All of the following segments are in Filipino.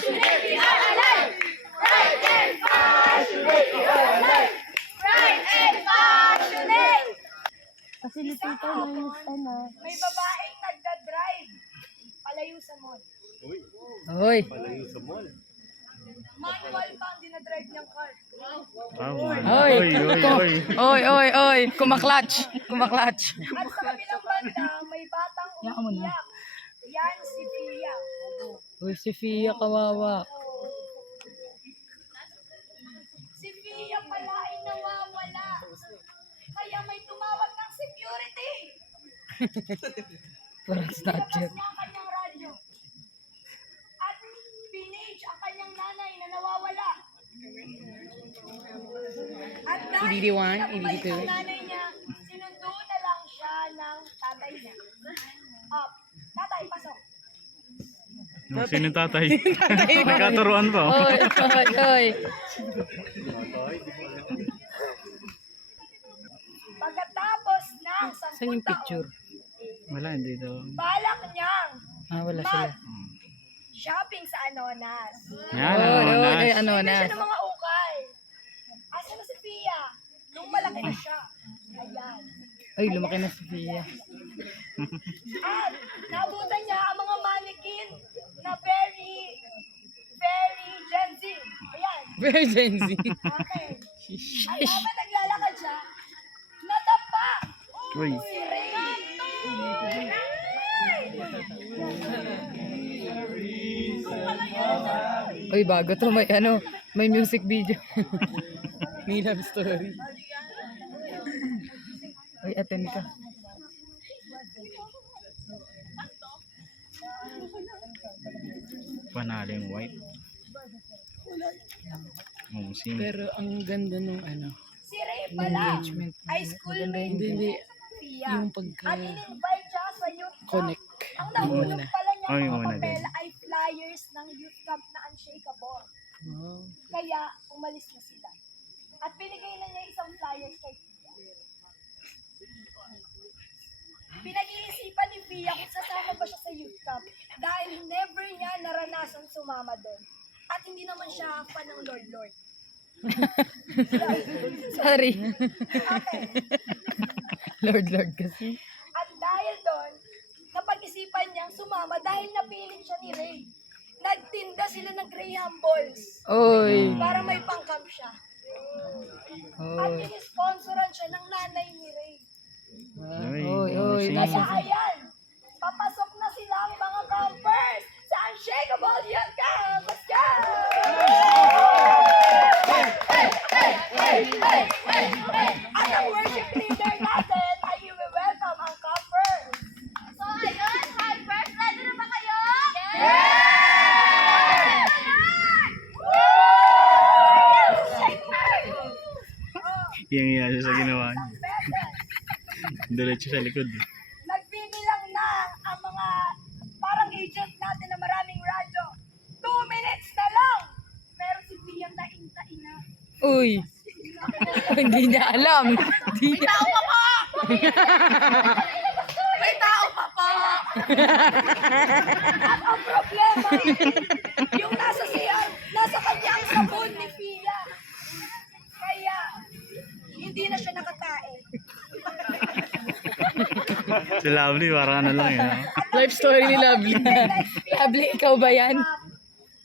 passionate, we are alive! Bright and passionate, we are alive! Bright and passionate! Facilitator minus 10 na. May babaeng nagda-drive. Palayo sa mall. Hoy. Palayo sa mall. Manual pa ang dinadrive niyang car. Hoy. Oy. Kumaklatch. At sa kabilang banda, may batang umiiyak. Yan si Pia. Uy, si Fia kawawa. Si Pia pala ay nawawala. Kaya may tumawag ng security. Parang snatcher. Niya ang kanyang radyo. At pinage ang kanyang nanay na nawawala. At dahil hindi nakabalik ang nanay niya, sinundo na lang siya ng tatay niya. Tatay, pasok. Sino yung tatay? Nagkaturuan ba? Oy. Pagkatapos ng 10 Saan yung picture? Wala, hindi daw. balak niyang Wala sila. shopping sa Anonas. Yan, Oy, ano Hindi na. siya ng mga ukay. Asa na si Pia? Nung malaki na siya. Ayan. Ay, lumaki na si Fia. At nabutan niya ang mga mannequin na very, very Gen Z. Ayan. Very Gen Z. Okay. At habang naglalakad siya, nadapa Uy. si Ray. Uy, bago to. May music video. May love story. Uy, attend ka. Panalo yung white. Sino? Pero ang ganda nung Si Ray pala engagement. ay schoolmate Hindi. ni Pia. Yung pagka At in-invite siya sa youth camp. connect. Ang nahulog Muna. pala niya Ay, mga muna papel din. ay flyers ng youth camp na Unshakable. Wow. Kaya umalis na sila. At binigay na niya isang flyers kay Pia. Pinag-iisipan ni Pia kung sasama ba siya sa youth camp dahil never niya naranasan sumama doon. At hindi naman siya fan ng Lord. Sorry. Okay. Lord kasi. At dahil doon, napag-isipan niyang sumama dahil napilit siya ni Ray. Nagtinda sila ng Graham Balls Oy. para may pang-camp siya. At Oy. inisponsoran siya ng nanay ni Ray. Oy. Sino? Kaya ayan, papasok na sila ang mga campers sa Unshakable Youth Camp. Let's go! At ang worship leader natin ay i-welcome ang campers. So ayun, campers, ready na ba kayo? Yes! Yung iya siya sa ginawa niya. Diretso sa likod. Nagbibilang na ang mga parang agent natin na maraming radyo. 2 minutes na lang! Pero si Pia taing-tain na. Uy. Hindi niya alam. May tao pa po! May tao pa po! At ang problema, yung nasa CR, nasa kanya ang sabon ni Pia. Kaya, hindi na siya nakatae. Si Lovely, parang ano lang yun. Life story ni Lovely. Lovely, ikaw ba yan?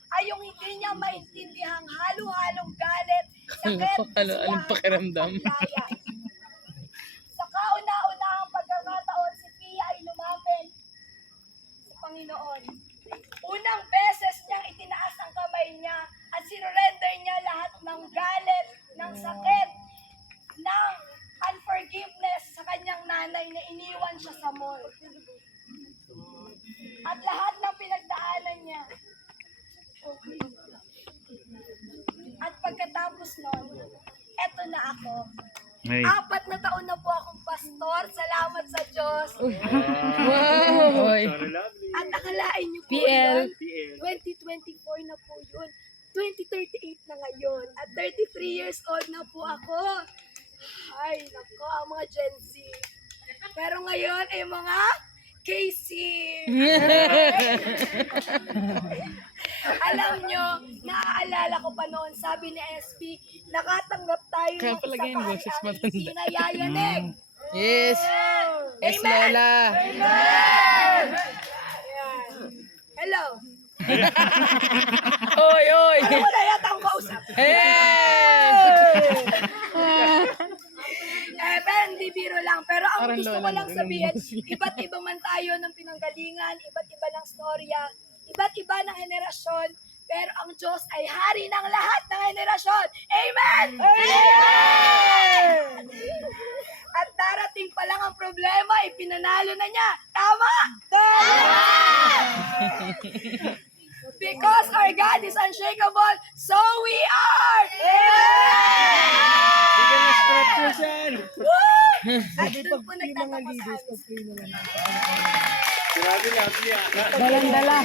Ay yung hindi niya maintindihan halo-halong galit, sakit, Anong pakiramdam? pagkaya. Sa kauna-unahang pagkakataon, si Pia ay lumapit sa Panginoon. Unang beses niyang itinaas ang kamay niya at sinurrender niya lahat ng galit, ng sakit, ng unforgiveness sa kanyang nanay na iniwan siya sa mall. At lahat ng pinagdaanan niya. At pagkatapos nun, eto na ako. Hey. 4 na taon na po akong pastor. Salamat sa Diyos. Wow. Oy. At akalain niyo po PL. yun, 2024 na po yun. 2038 na ngayon. At 33 years old na po ako. Ay, nako, ang mga Gen Z. Pero ngayon ay mga KC. Alam nyo, naalala ko pa noon, sabi ni SP, nakatanggap tayo Kaya ng pala isa ganyan, kahit boses aming matanda. sinayayanig. Yes! Yes, Lola! Amen! Ayan. Hello. Oy, oy! Ano mo na yata ang kausap? Hey! Pero hindi biro lang. Pero ang Parang gusto ko lola lang na, sabihin, ganun. iba't iba man tayo ng pinanggalingan, iba't iba ng storya, iba't iba ng henerasyon, pero ang Diyos ay hari ng lahat ng henerasyon. Amen! Amen! At darating pa lang ang problema, ipinanalo na niya. Tama! Tama! Because our God is unshakable, so we are! Amen! Woo! At doon po nagtatapos ang Dalang-dala.